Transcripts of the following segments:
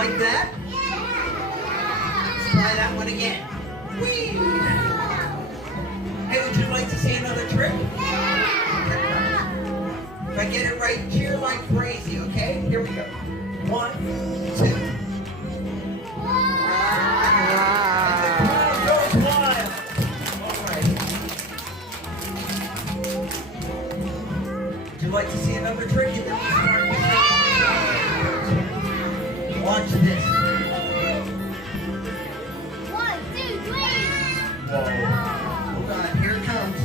like that? Let's try that one again. Whee! Hey, would you like to see another trick? If I get it right, cheer like crazy, okay? Here we go. 1, 2. And the crowd goes wild. All right. Would you like to see another trick? And then we start with watch this. 1, 2, 3. Whoa. Hold on, here it comes.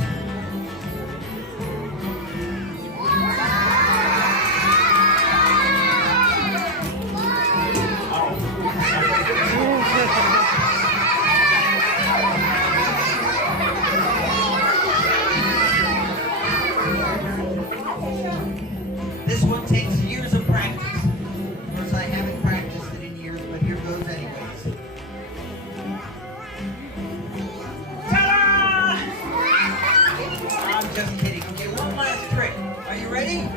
This one takes years of practice. Of course, I haven't practiced it in years, but here goes anyways. Ta-da! I'm just kidding. Okay, one last trick. Are you ready?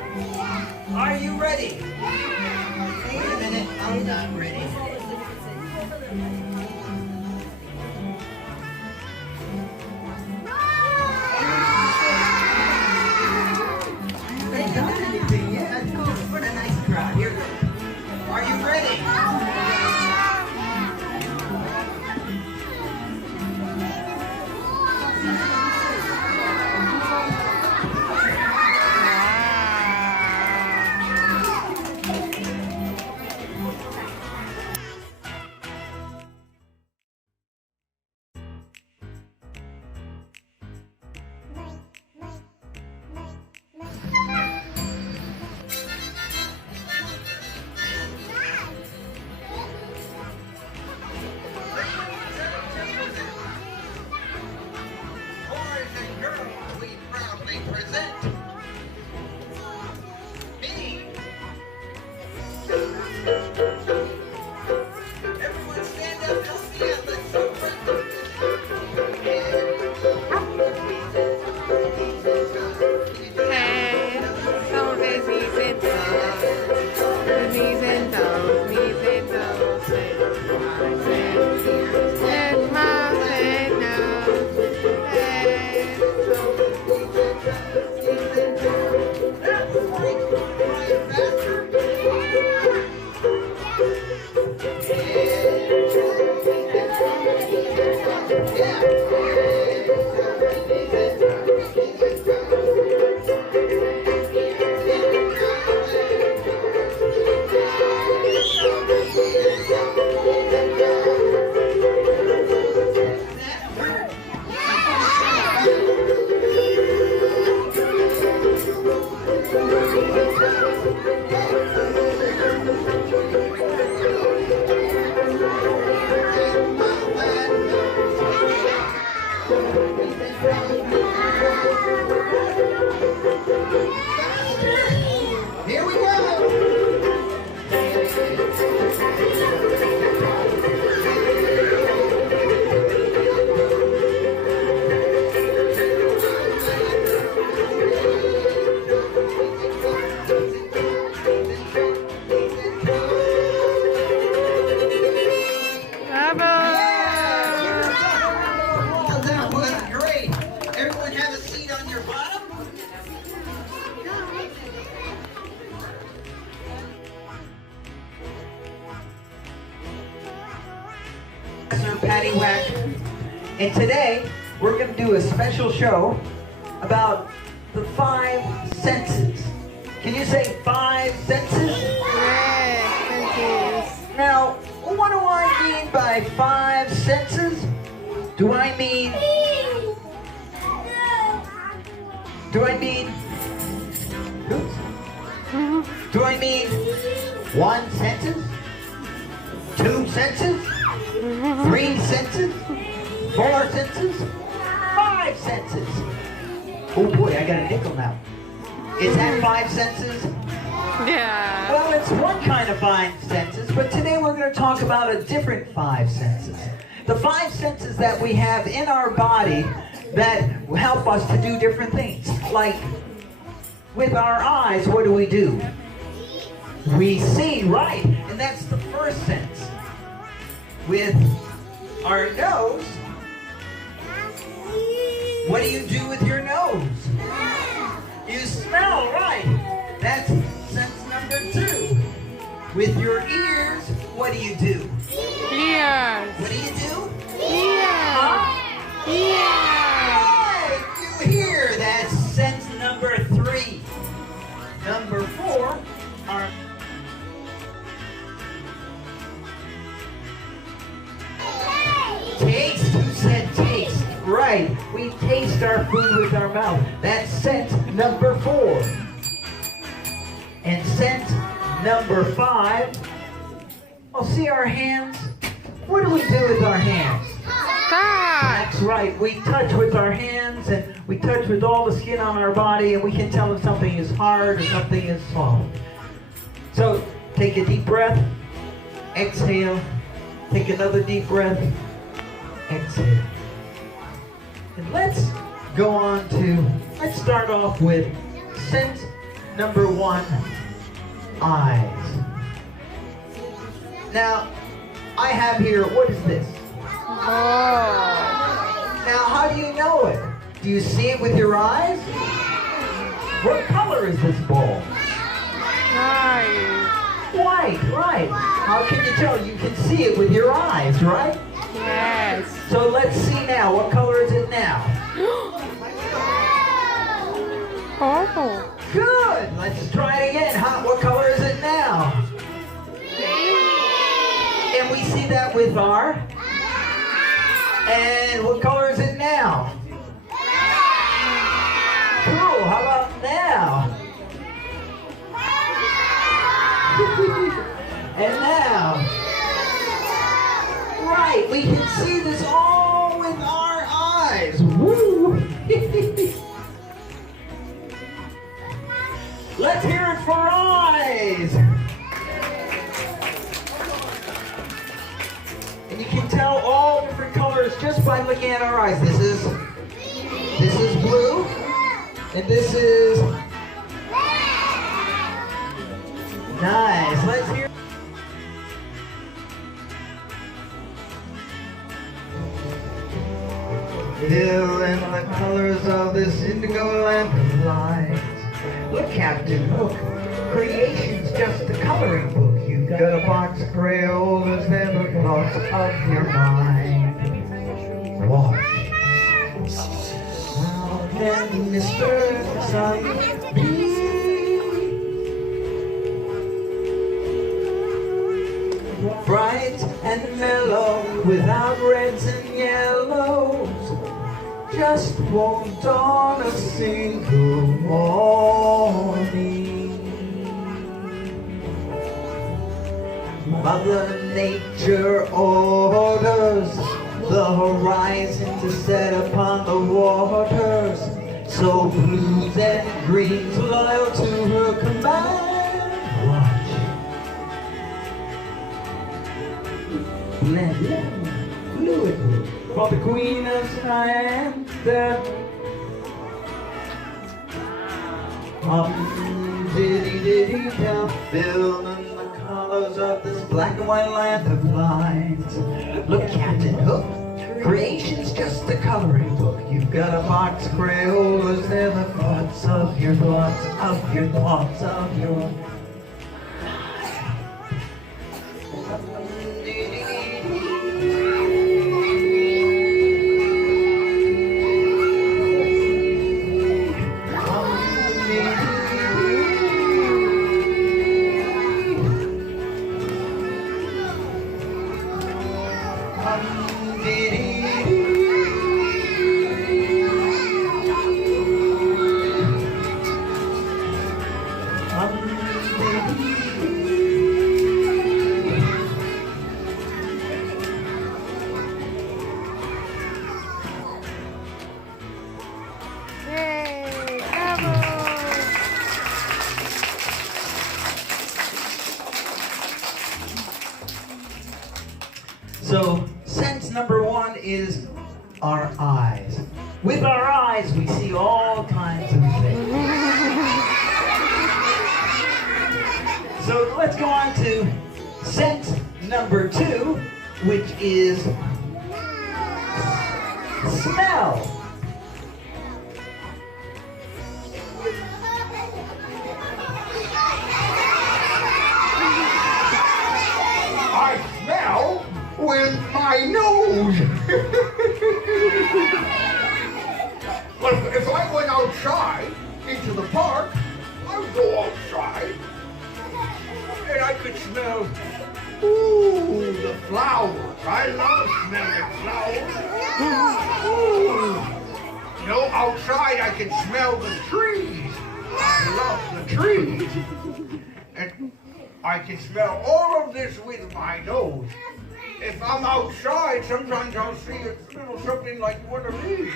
Are you ready? Wait a minute. I'm not ready. They done anything yet? What a nice crowd. Here goes. Are you ready? Boys and girls, we proudly present me. Everyone stand up, help me out. Let's celebrate. Hey, so there's knees and toes, knees and toes, knees and toes, and my head nose, head, That's right. Right faster. Here we go. Well, that was great. Everyone have a seat on your bottom. Professor Paddy-Whack, and today we're going to do a special show about the 5 senses. Can you say 5 senses? Now, what do I mean by 5 senses? Do I mean oops. Do I mean 1 senses? 2 senses? 3 senses? 4 senses? 5 senses? Oh boy, I got a nickel now. Is that 5 senses? Yeah. Well, it's one kind of 5 senses, but today we're going to talk about a different 5 senses. The 5 senses that we have in our body that help us to do different things. Like, with our eyes, what do? We see, right? And that's the first sense. With our nose, what do you do with your nose? You smell, right? That's sense number 2. With your ears, what do you do? Ears. What do you do? Ears. Right, you hear. That's sense number 3. Number 4 are taste. Who said taste? Right. We taste our food with our mouth. That's sense number 4. And sense number 5. Oh, see our hands? What do we do with our hands? That's right. We touch with our hands, and we touch with all the skin on our body, and we can tell if something is hard or something is soft. So take a deep breath. Exhale. Take another deep breath. Exhale. And let's go on to, let's start off with sense number 1, eyes. Now, I have here, what is this? Now, how do you know it? Do you see it with your eyes? What color is this ball? White, right. How can you tell? You can see it with your eyes, right? Yes. So let's see now. What color is it now? Oh. Good. Let's try it again. What color is it now? And we see that with our... And what color is it now? Cool. How about now? And now? Right. We can see this all with our eyes. Woo! Let's hear it for eyes. And you can tell all different colors just by looking at our eyes. This is blue, and this is nice. Let's hear. Fill in the colors of this indigo lamp of light. Look, Captain, look. Creation's just a coloring book. You've got a box of Crayolas and the thoughts of your mind. Watch. How can Mr. Sun be bright and mellow without reds and yellows? Just won't dawn a single morning. Mother Nature orders the horizon to set upon the waters, so blues and greens loyal to her command. Watch. Blend, fluid, for the Queen of Siam. Diddy-diddy-down, fill in the colors of this black and white lamp of light. Look, Captain Hook, creation's just a coloring book. You've got a box of Crayolas and the thoughts of your thoughts of your thoughts of your... So, sense number 1 is our eyes. With our eyes, we see all kinds of things. So go on to scent number 2, which is smell. I smell with my nose. But if I went outside into the park, I would go outside and I could smell, ooh, the flowers. I love smelling flowers. Ooh. You know, outside I can smell the trees. I love the trees. And I can smell all of this with my nose. If I'm outside, sometimes I'll see a little something like one of these.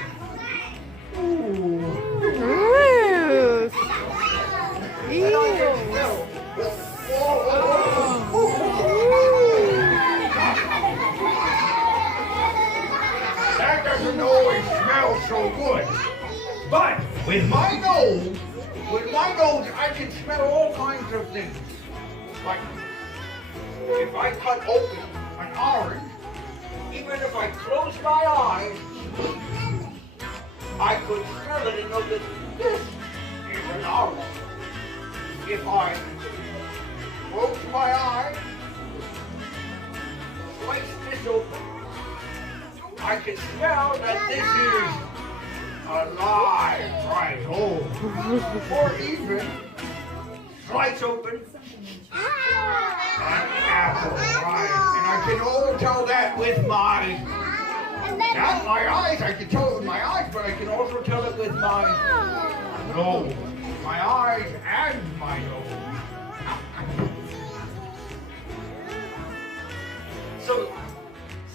Ooh. Gross. And I can smell. That doesn't always smell so good. But with my nose, I can smell all kinds of things. Like, if I cut open an orange, even if I close my eyes, I could smell it and know that this is an orange. If I close my eyes, slice this open, I can smell that this is a live right hole. Or even slice open an apple, right? And I can all tell that with my, not my eyes, I can tell it with my eyes, but I can also tell it with my nose. My eyes and my nose. So,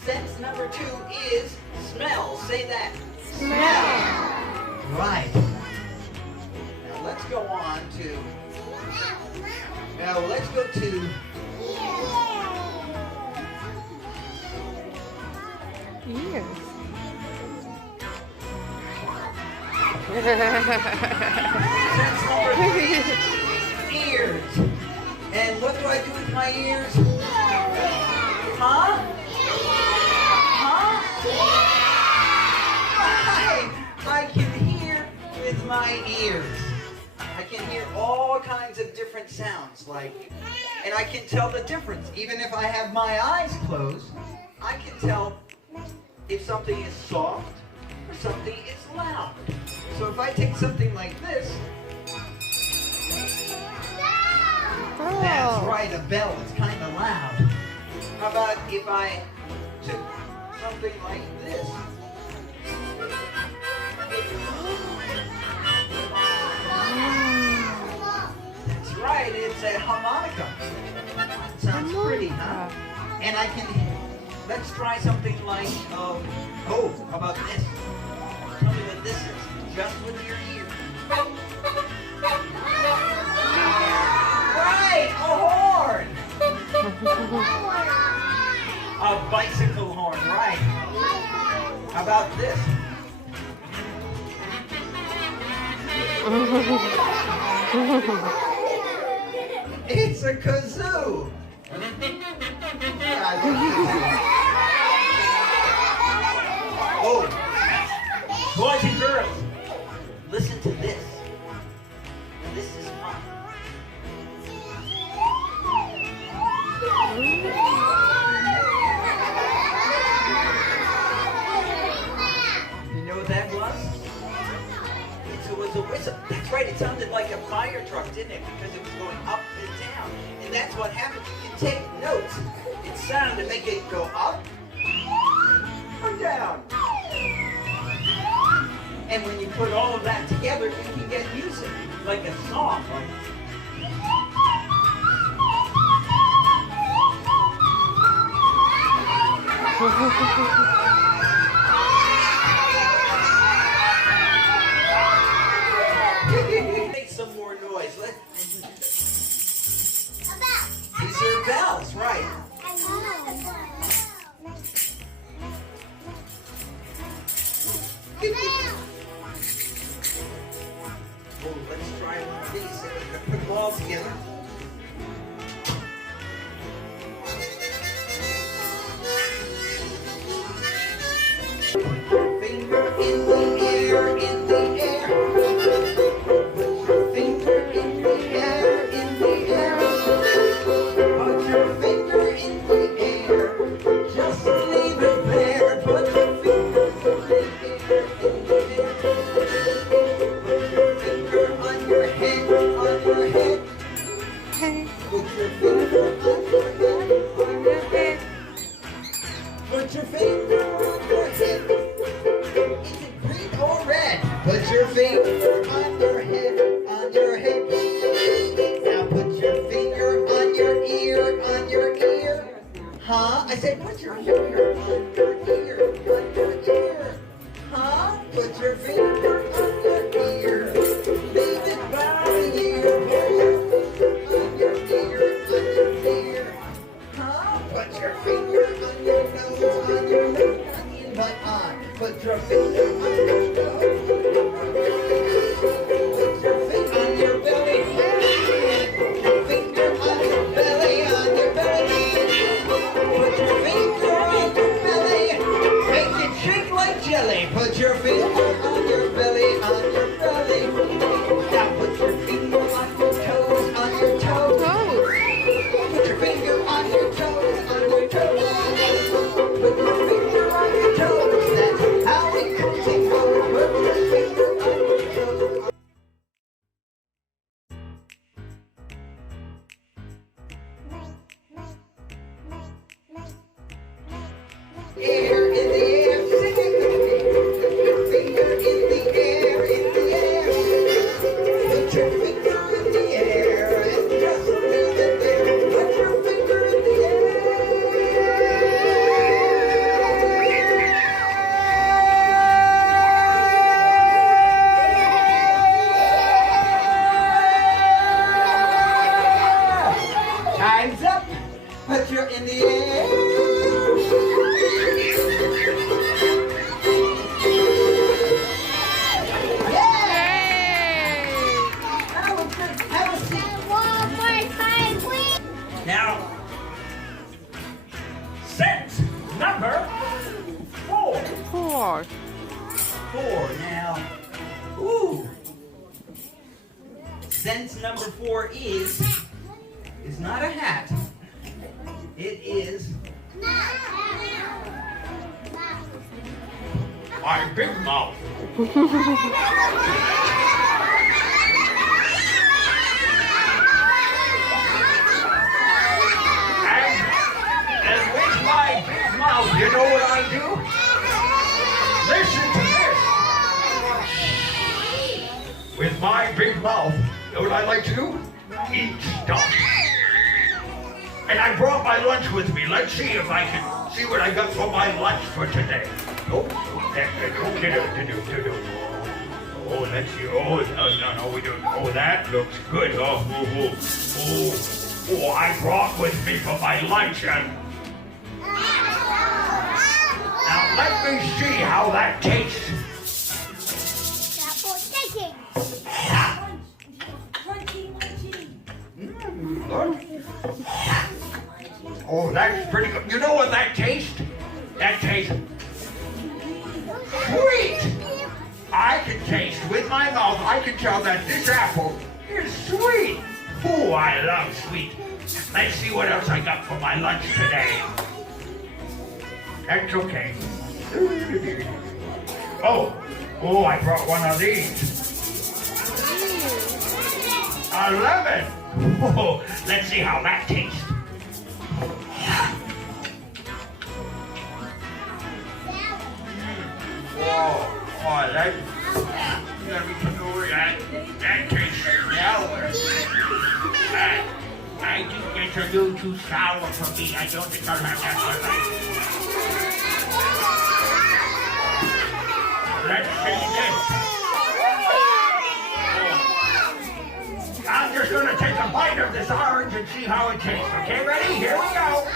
sense number 2 is smell. Say that. Smell. Right. Now let's go on to. Now let's go to. Ears. Sense number 3, ears. And what do I do with my ears? Huh? Huh? I can hear with my ears. I can hear all kinds of different sounds, and I can tell the difference. Even if I have my eyes closed, I can tell if something is soft or something is loud. So if I take something like this, that's right, a bell. It's kind of loud. How about if I took something like this? That's right, it's a harmonica. Sounds pretty, huh? And I can, let's try something like, how about this? Tell me what this is, just with your ear. Right, a horn! A bicycle horn, right. How about this? It's a kazoo. Yeah, I love kazoo. Oh, boys and girls, listen to this. This is fun. You know what that was? It was a whistle. That's right, it sounded like a fire truck, didn't it? Because it was going up and down. And that's what happens. You can take notes. It sounded to make it go up or down. And when you put all of that together, you can get music, like a song. Make some more noise. These are bells, right? Oh, let's try these. Put them all together. I said, put your finger on your ear, on your ear. Huh? Put your finger on your ear. Leave it about a year. On your ear, on your ear. Huh? Put your finger on your nose, on your nose, not in but on. Put your finger on your nose. Put your finger on your belly. Finger on your belly, on your belly. Put your finger on your belly. Make it shake like jelly. Put your finger on your belly, on your belly. Now put your finger on your toes, on your toes. Put your finger on your toes, on your toes. Put your finger on your toes. That's how it goes and goes. Put your finger on your toes. Air in the air, sing it with me. Put your finger in the air, in the air. Put your finger in the air and just leave it there. Put your finger in the air. Time's up. Put your in the air. One more time, please. Now, sense number 4. 4. 4 now. Ooh. Sense number 4 is not a hat. It is My big mouth. And with my big mouth, you know what I do? Listen to this. With my big mouth, you know what I like to do? Eat stuff. And I brought my lunch with me. Let's see if I can see what I got for my lunch for today. Oh, oh, let's see. Oh, no, we don't. Oh, that looks good. Oh, I brought with me for my lunch. And now let me see how that tastes. Oh, that's pretty good. You know what that tastes? That tastes sweet. I can taste with my mouth. I can tell that this apple is sweet. Oh, I love sweet. Let's see what else I got for my lunch today. That's okay. Oh, I brought one of these. A lemon. Oh, let's see how that tastes. That tastes sour. I think it's a little too sour for me. I don't think I'll have that for lunch. Let's see this. I'm just going to take a bite of this orange and see how it tastes. Okay, ready? Here we go.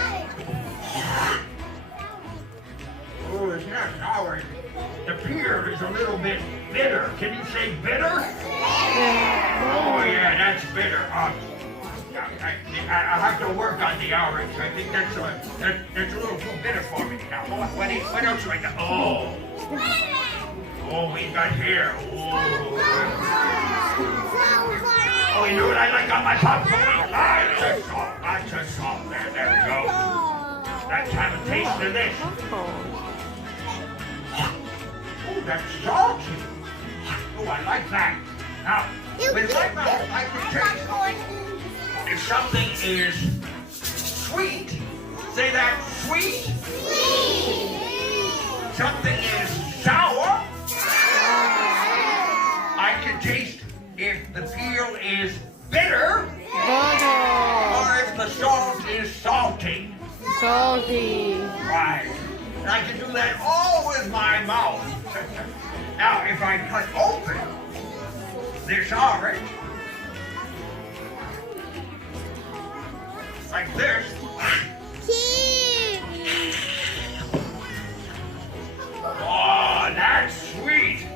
Oh, it's not sour. The pear is a little bit bitter. Can you say bitter? Oh, yeah, that's bitter. I'll have to work on the orange. I think that's a little too bitter for me. Now, what else do I got? Oh, we got here. Oh, you know what I like on my popcorn? Lots of salt. There we go. Let's have a taste of this. Oh, that's salty. Oh, I like that. Now, with my mouth, I can taste if something is sweet. Say that, sweet. Something is sour. I can taste if the peel is bitter or if the salt is salty. Salty. I can do that all with my mouth. Now, if I cut open this orange, like this, oh, that's sweet.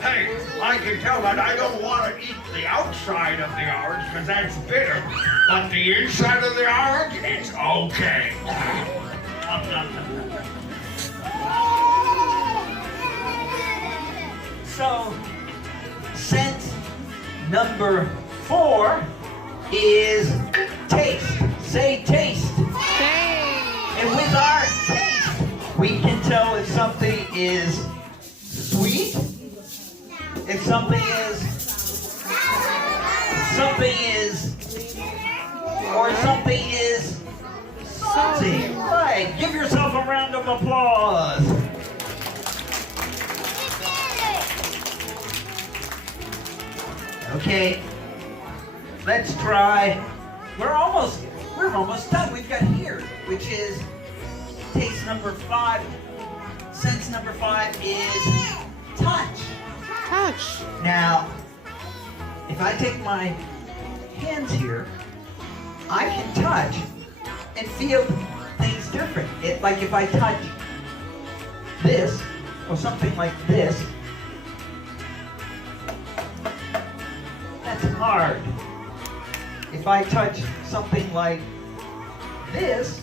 Hey, I can tell that I don't want to eat the outside of the orange because that's bitter. But the inside of the orange, it's okay. So, sense number 4 is taste. Say taste. And with our taste, we can tell if something is sweet, if something is, or something is salty. Right, give yourself a round of applause. Okay, let's try. We're almost done. We've got here, which is taste number 5. Sense number 5 is touch. Touch. Now, if I take my hands here, I can touch and feel things different. Like if I touch this or something like this, that's hard. If I touch something like this,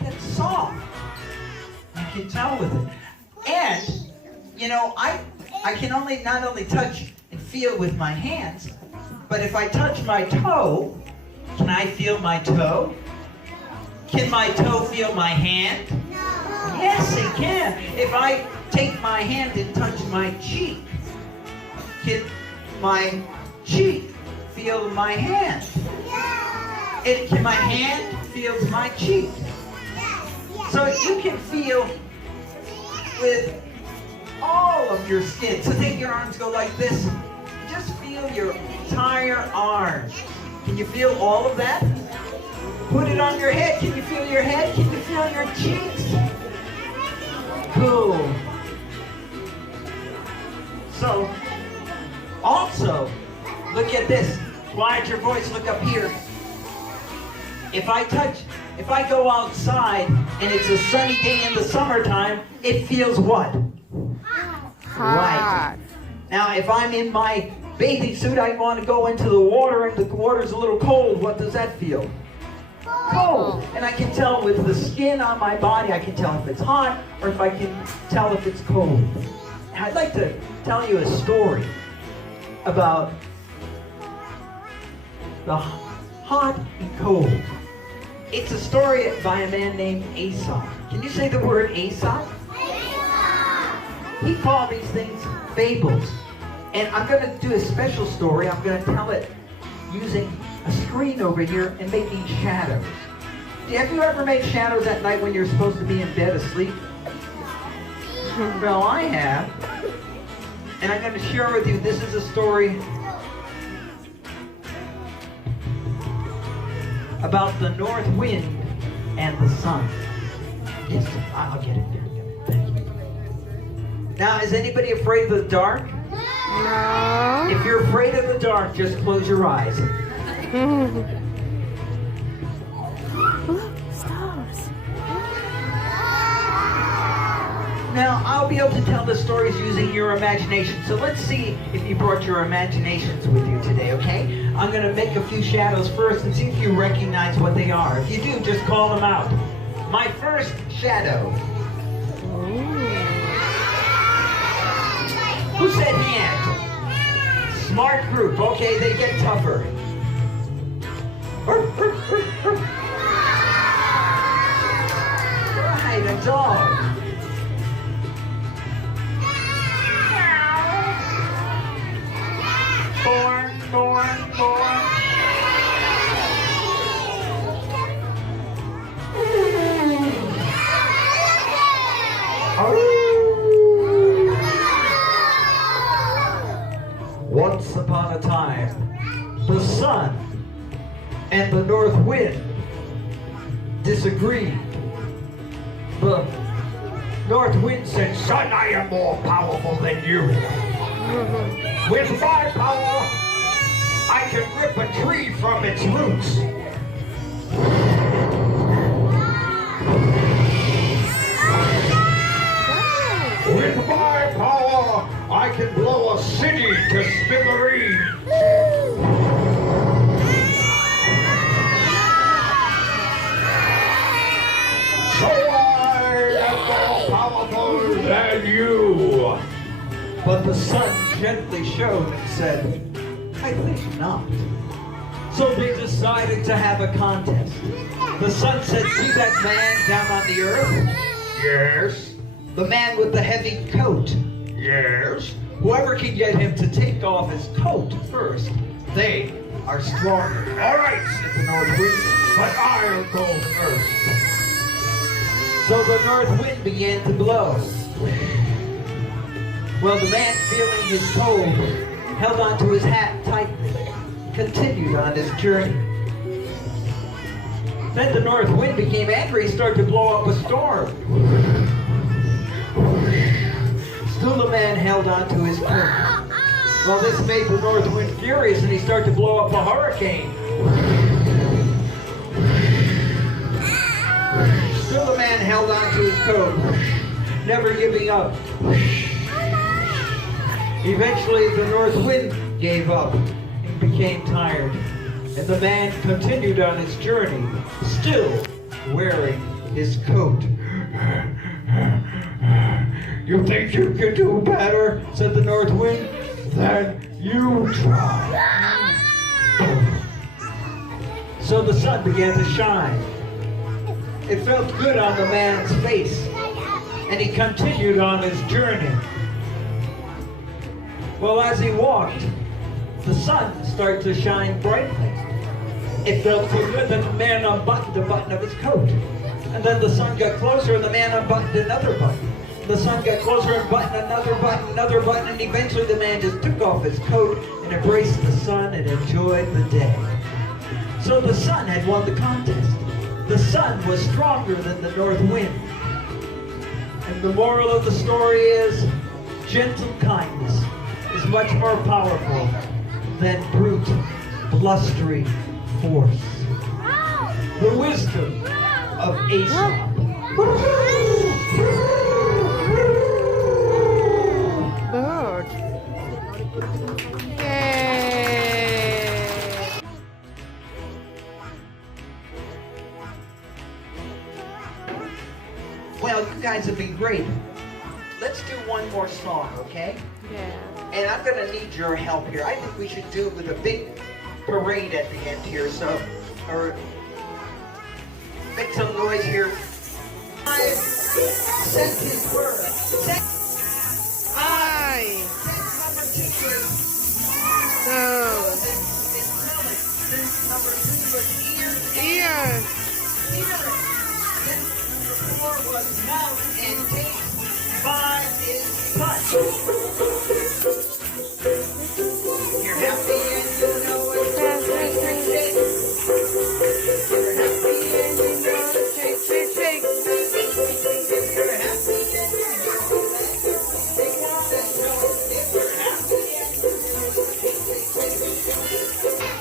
that's soft. I can tell with it. And, you know, I can not only touch and feel with my hands, but if I touch my toe, can I feel my toe? Can my toe feel my hand? No. Yes, it can. If I take my hand and touch my cheek, can my cheek feel my hand? Yes. Can my hand feel my cheek? Yes. So you can feel with all of your skin. So take your arms, go like this. Just feel your entire arm. Can you feel all of that? Put it on your head. Can you feel your head? Can you feel your cheeks? Cool. So, also, look at this. Quiet your voice, look up here. If I go outside and it's a sunny day in the summertime, it feels what? Hot. Right. Now, if I'm in my bathing suit, I want to go into the water and the water's a little cold. What does that feel? Cold. And I can tell with the skin on my body, I can tell if it's hot or if I can tell if it's cold. I'd like to tell you a story about the hot and cold. It's a story by a man named Aesop. Can you say the word Aesop? He called these things fables. And I'm going to do a special story. I'm going to tell it using a screen over here and making shadows. Have you ever made shadows at night when you're supposed to be in bed asleep? Well, I have. And I'm going to share with you, this is a story about the north wind and the sun. Yes, I'll get it there. Thank you. Now, is anybody afraid of the dark? No. If you're afraid of the dark, just close your eyes. Stars. Now, I'll be able to tell the stories using your imagination. So let's see if you brought your imaginations with you today, okay? I'm going to make a few shadows first and see if you recognize what they are. If you do, just call them out. My first shadow. Who said hand? Smart group. Okay, they get tougher. Right, a dog. Born. Once upon a time, the sun and the north wind disagreed. The North Wind said, "Son, I am more powerful than you. With my power, I can rip a tree from its roots. With my power, I can blow a city to smithereens. So I am more powerful than you." But the sun gently showed and said, "I think not." So they decided to have a contest. The sun said, "See that man down on the earth? Yes, The man with the heavy coat. yes. Whoever can get him to take off his coat first, they are stronger." All right, said the North Wind, but I'll go first. So the north wind began to blow. Well, the man, feeling his cold, held onto his hat tightly, continued on his journey. Then the north wind became angry, started to blow up a storm. Still the man held onto his coat. Well, this made the north wind furious, and he started to blow up a hurricane. Still the man held onto his coat, never giving up. Eventually the north wind gave up and became tired, and the man continued on his journey, still wearing his coat. You think you can do better? Said the north wind. Then you try. So the sun began to shine. It felt good on the man's face, and he continued on his journey. Well, as he walked, the sun started to shine brightly. It felt so good that the man unbuttoned the button of his coat. And then the sun got closer, and the man unbuttoned another button. The sun got closer and buttoned another button, and eventually the man just took off his coat and embraced the sun and enjoyed the day. So the sun had won the contest. The sun was stronger than the north wind. And the moral of the story is, gentle kindness is much more powerful than brute, blustery force. The wisdom of Aesop. Bird. Yay! Well, you guys have been great. Let's do one more song, okay? Yeah. And I'm gonna need your help here. I think we should do it with a big parade at the end here, so, or make some noise here. I sent his word. I. Number 2 is No. number 3 was ears. Ears. Number 4 was mouth and taste. 5 is touch. You're happy and you know it. You're happy and you know it. Shake, shake, shake. You're happy and you know it. They want to show it. If you're happy and you know it.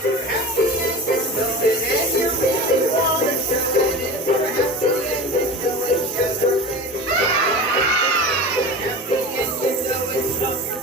You're happy and you know it. And you really want to show it. If you're happy and you know it, show your face. You're happy and you know it. Stop your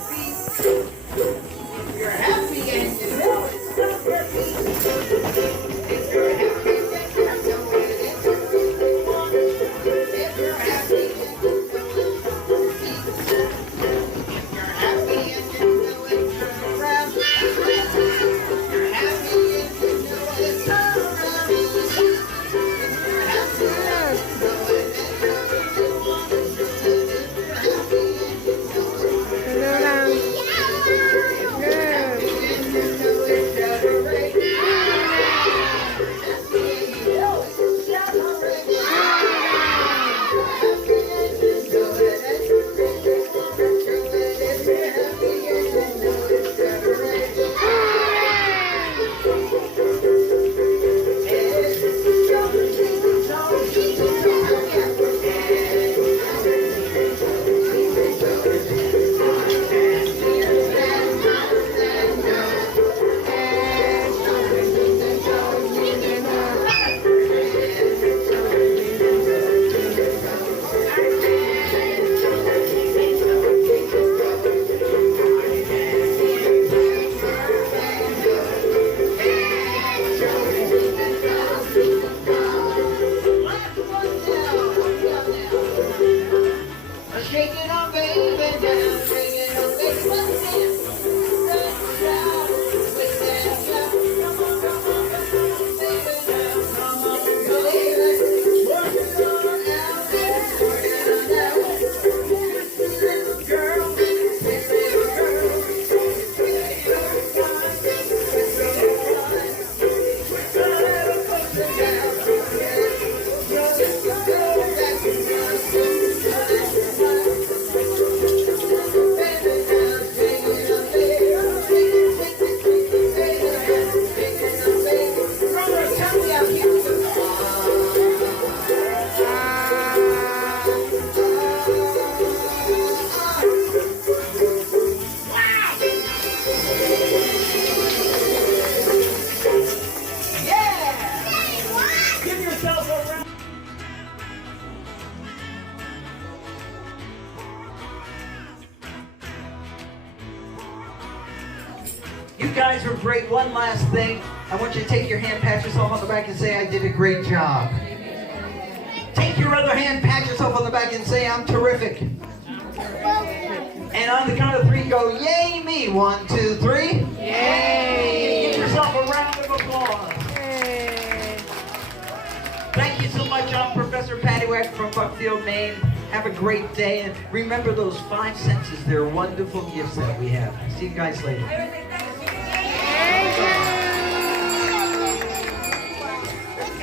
You guys were great. One last thing. I want you to take your hand, pat yourself on the back and say, I did a great job. Take your other hand, pat yourself on the back and say, I'm terrific. And on the count of 3, go, yay me. 1, 2, 3. Yay! Give yourself a round of applause. Yay. Thank you so much. I'm Professor Paddy-Whack from Buckfield, Maine. Have a great day. And remember those 5 senses. They're wonderful gifts that we have. See you guys later.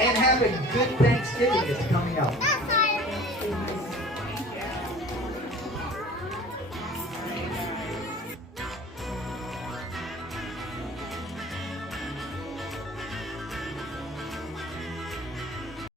And have a good Thanksgiving. It's coming up.